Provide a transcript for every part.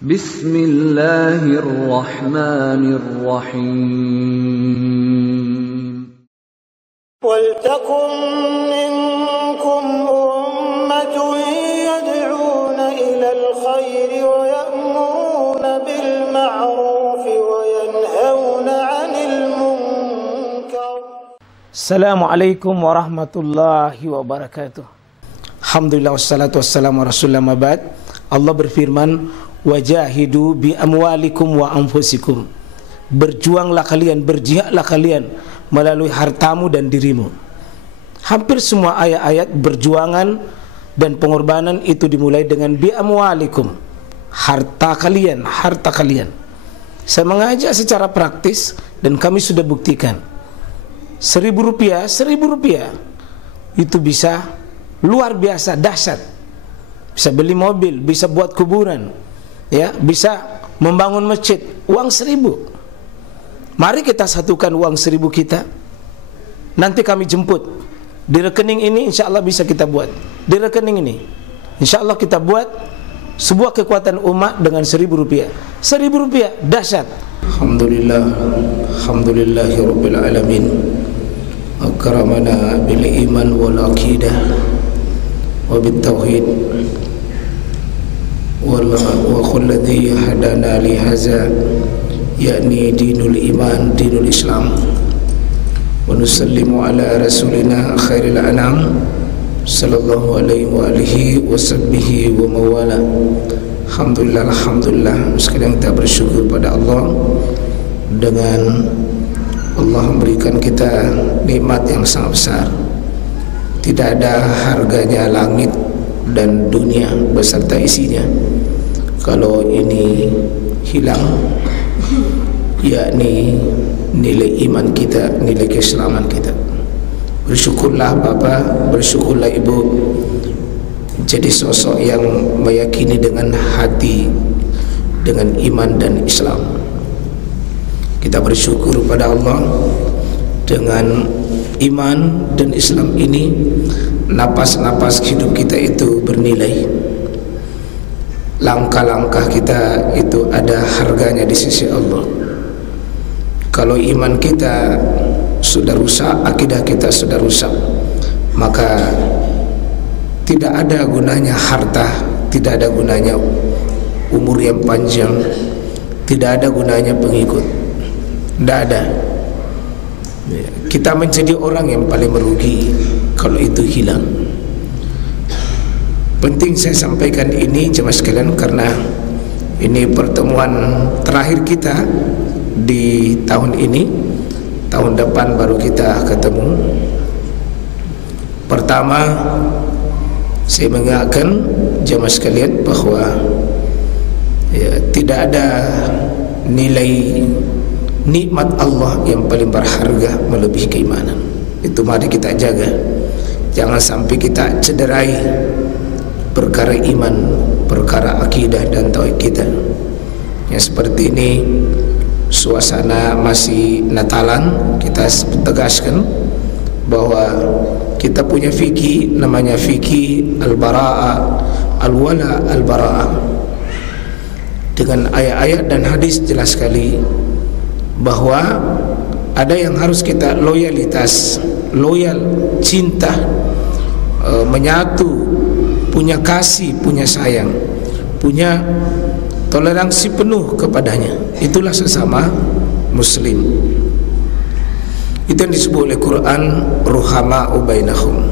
Bismillahirrahmanirrahim. Waltakum minkum ummatun yad'una ilal khairi wa ya'muruna bil ma'ruf wa yanhauna 'anil munkar. Assalamualaikum warahmatullahi wabarakatuh. Alhamdulillah wassalatu wassalamu ala rasulillah mabad. Allah berfirman, wajahidu bi amwalikum wa anfusikum. Berjuanglah kalian, berjihadlah kalian melalui hartamu dan dirimu. Hampir semua ayat-ayat berjuangan dan pengorbanan itu dimulai dengan bi amwalikum, harta kalian, harta kalian. Saya mengajak secara praktis dan kami sudah buktikan. Rp1.000 itu bisa luar biasa, dahsyat. Bisa beli mobil, bisa buat kuburan, ya, bisa membangun masjid. Uang 1.000. Mari kita satukan uang 1.000 kita. Nanti kami jemput di rekening ini, insya Allah bisa kita buat. Di rekening ini, insya Allah kita buat sebuah kekuatan umat dengan Rp1.000. Rp1.000 dahsyat. Alhamdulillah, alhamdulillahirabbil alamin. Akramana bil iman wal aqidah wa bit tauhid. Walladhi hadana li hadza yakni dinul iman, dinul islam. Wa nusallimu ala rasulina khairil anam sallallahu alaihi wa alihi wa sahbihi wa mawala. Alhamdulillah, alhamdulillah. Sekalian kita bersyukur pada Allah dengan Allah memberikan kita nikmat yang sangat besar. Tidak ada harganya langit dan dunia beserta isinya. Kalau ini hilang, yakni nilai iman kita, nilai keislaman kita. Bersyukurlah Bapak, bersyukurlah Ibu, jadi sosok yang meyakini dengan hati, dengan iman dan Islam. Kita bersyukur pada Allah dengan iman dan Islam ini, napas-napas hidup kita itu bernilai. Langkah-langkah kita itu ada harganya di sisi Allah. Kalau iman kita sudah rusak, akidah kita sudah rusak, maka tidak ada gunanya harta, tidak ada gunanya umur yang panjang, tidak ada gunanya pengikut. Tidak ada. Kita menjadi orang yang paling merugi kalau itu hilang. Penting saya sampaikan ini jemaah sekalian karena ini pertemuan terakhir kita di tahun ini. Tahun depan baru kita ketemu. Pertama, saya mengingatkan jemaah sekalian bahwa tidak ada nilai nikmat Allah yang paling berharga melebihi keimanan. Itu mari kita jaga. Jangan sampai kita cederai perkara iman, perkara akidah dan tauhid kita. Yang seperti ini, suasana masih Natalan, kita tegaskan bahwa kita punya fikih namanya fikih al-bara'ah, al-wala al-bara'ah. Dengan ayat-ayat dan hadis jelas sekali bahwa ada yang harus kita loyalitas, loyal, cinta, menyatu, punya kasih, punya sayang, punya toleransi penuh kepadanya. Itulah sesama muslim. Itu yang disebut oleh Quran ruhama'u bainahum.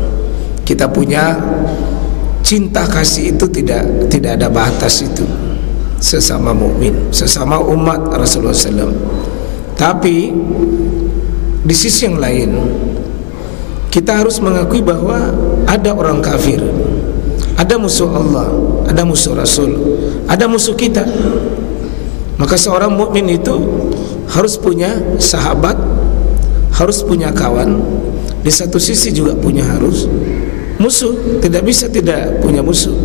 Kita punya cinta kasih itu tidak ada batas itu. Sesama mukmin, sesama umat Rasulullah SAW. Tapi di sisi yang lain, kita harus mengakui bahwa ada orang kafir, ada musuh Allah, ada musuh Rasul, ada musuh kita. Maka seorang mukmin itu harus punya sahabat, harus punya kawan. Di satu sisi juga punya harus musuh. Tidak bisa tidak punya musuh.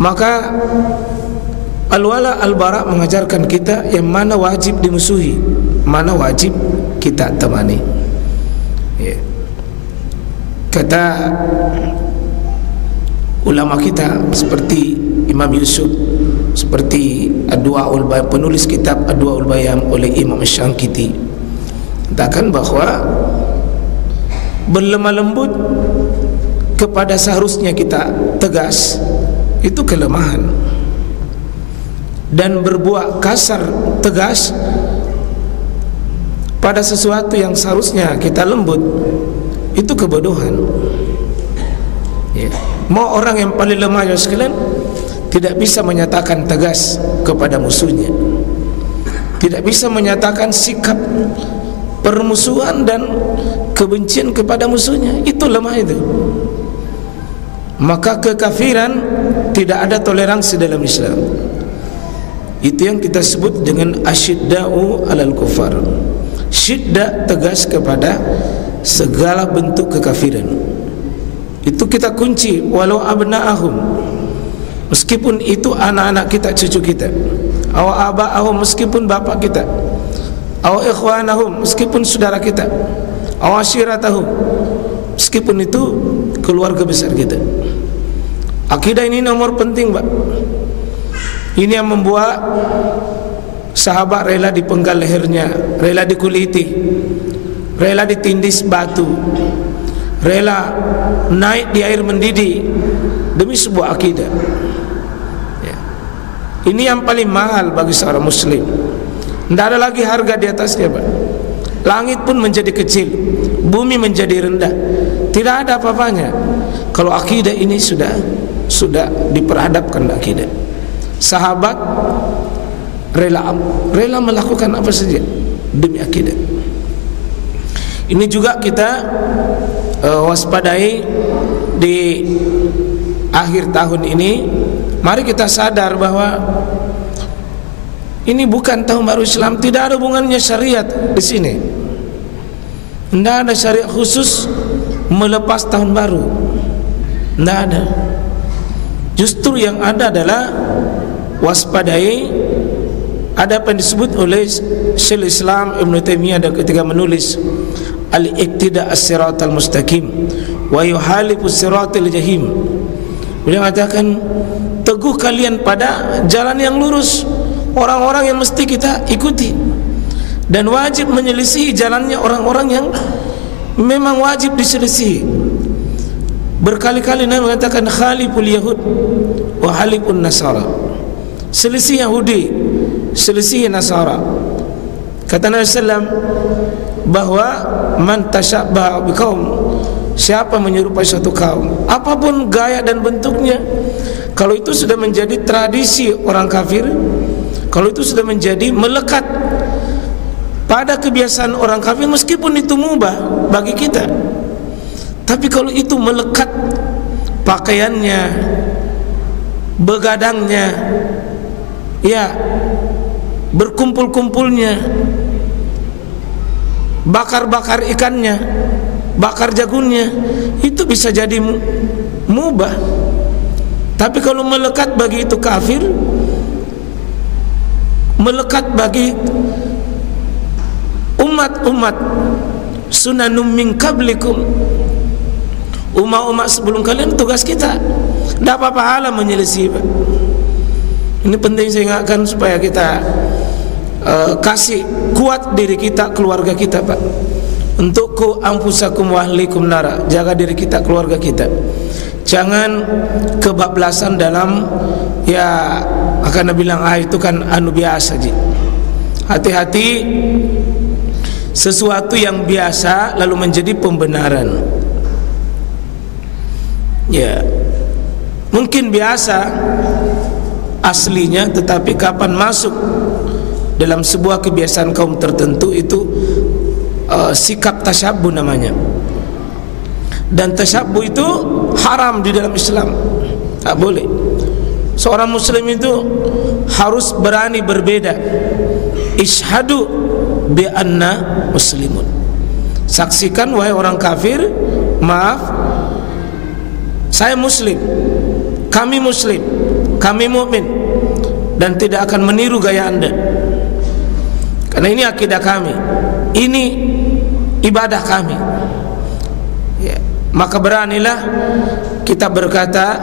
Maka Al-Wala Al-Bara mengajarkan kita yang mana wajib dimusuhi, mana wajib kita temani. Kata ulama kita seperti Imam Yusuf seperti Ad-Du'aul Bayan, penulis kitab Ad-Du'aul Bayan oleh Imam Syangkiti, katakan bahwa berlemah lembut kepada seharusnya kita tegas itu kelemahan, dan berbuat kasar tegas pada sesuatu yang seharusnya kita lembut itu kebodohan. Ya. Mau orang yang paling lemah ya sekalian tidak bisa menyatakan tegas kepada musuhnya, tidak bisa menyatakan sikap permusuhan dan kebencian kepada musuhnya, itu lemah itu. Maka kekafiran tidak ada toleransi dalam Islam. Itu yang kita sebut dengan asyidda'u alal kufar. Syiddah, tegas kepada segala bentuk kekafiran. Itu kita kunci, walau abna'ahum, meskipun itu anak-anak kita, cucu kita, aw aba'ahum, meskipun bapak kita, aw ikhwanahum, meskipun saudara kita, aw asyiratahum, meskipun itu keluarga besar kita. Akidah ini nomor penting, Pak. Ini yang membuat sahabat rela dipenggal lehernya, rela dikuliti, rela ditindis batu, rela naik di air mendidih demi sebuah akidah. Ya. Ini yang paling mahal bagi seorang muslim. Tidak ada lagi harga di atasnya, Pak. Langit pun menjadi kecil, bumi menjadi rendah, tidak ada apa-apanya kalau akidah ini sudah diperhadapkan akidah. Sahabat rela melakukan apa saja demi akidah. Ini juga kita waspadai di akhir tahun ini. Mari kita sadar bahwa ini bukan tahun baru Islam, tidak ada hubungannya syariat di sini. Tidak ada syariat khusus melepas tahun baru, tidak ada. Justru yang ada adalah waspadai ada apa yang disebut oleh Syekhul Islam Ibn Taimiyah ketika menulis Al-Iqtida' as-siratal mustaqim wa yuhalifu as-siratal jahim. Beliau mengatakan, teguh kalian pada jalan yang lurus, orang-orang yang mesti kita ikuti, dan wajib menyelisihi jalannya orang-orang yang memang wajib diselisihi. Berkali-kali Nabi mengatakan khaliful yahud wa halifun nasara, selisih Yahudi, selisih Nasara. Kata Nabi SAW bahwa man tashabbaha biqaum, siapa menyerupai suatu kaum, apapun gaya dan bentuknya, kalau itu sudah menjadi tradisi orang kafir, kalau itu sudah menjadi melekat pada kebiasaan orang kafir, meskipun itu mubah bagi kita, tapi kalau itu melekat pakaiannya, begadangnya, ya, berkumpul-kumpulnya, bakar-bakar ikannya, bakar jagungnya, itu bisa jadi mubah. Tapi kalau melekat bagi itu kafir, melekat bagi umat-umat sunanum min qablikum, umat-umat sebelum kalian, tugas kita tidak apa-apa halah menyelisih, Pak. Ini penting saya ingatkan supaya kita kasih kuat diri kita, keluarga kita, Pak. Untuk ku anfusakum wa ahlikum nara, jaga diri kita, keluarga kita. Jangan kebablasan dalam, ya akan bilang itu kan anu biasa ji. Hati-hati sesuatu yang biasa lalu menjadi pembenaran. Ya, mungkin biasa aslinya, tetapi kapan masuk dalam sebuah kebiasaan kaum tertentu itu sikap tasyabbuh namanya. Dan tasyabbuh itu haram di dalam Islam, tak boleh. Seorang muslim itu harus berani berbeda. Ishhadu bi anna muslimun, saksikan wahai orang kafir, maaf, saya muslim, kami muslim, kami mukmin, dan tidak akan meniru gaya Anda, karena ini akidah kami, ini ibadah kami. Ya, maka beranilah kita berkata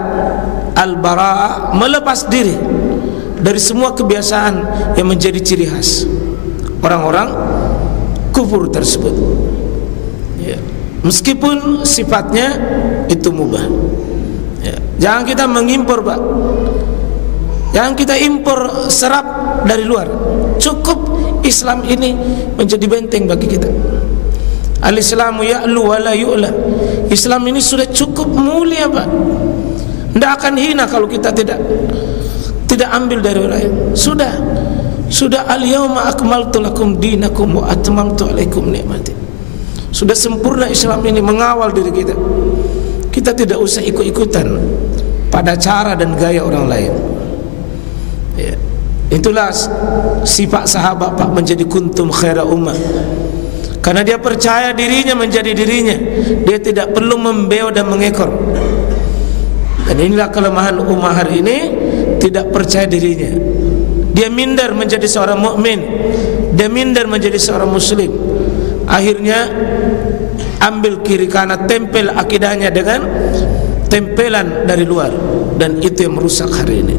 al-bara'ah, melepas diri dari semua kebiasaan yang menjadi ciri khas orang-orang kufur tersebut. Ya. Meskipun sifatnya itu mubah. Ya. Jangan kita mengimpor, Pak. Jangan kita impor serap dari luar. Cukup Islam ini menjadi benteng bagi kita. Al-Islamu ya'lu wa la yu'la. Islam ini sudah cukup mulia, Pak. Tidak akan hina kalau kita tidak ambil dari orang lain. Sudah al-yawma akmaltu lakum dinakum wa atmamtu alaikum ni'mati. Sudah sempurna Islam ini mengawal diri kita. Kita tidak usah ikut-ikutan pada cara dan gaya orang lain. Ya. Itulah sifat sahabat, Pak, menjadi kuntum khaira ummah. Karena dia percaya dirinya menjadi dirinya. Dia tidak perlu membeo dan mengekor. Dan inilah kelemahan ummah hari ini, tidak percaya dirinya. Dia minder menjadi seorang mukmin. Dia minder menjadi seorang muslim. Akhirnya ambil kiri kanan, tempel akidahnya dengan tempelan dari luar, dan itu yang merusak hari ini.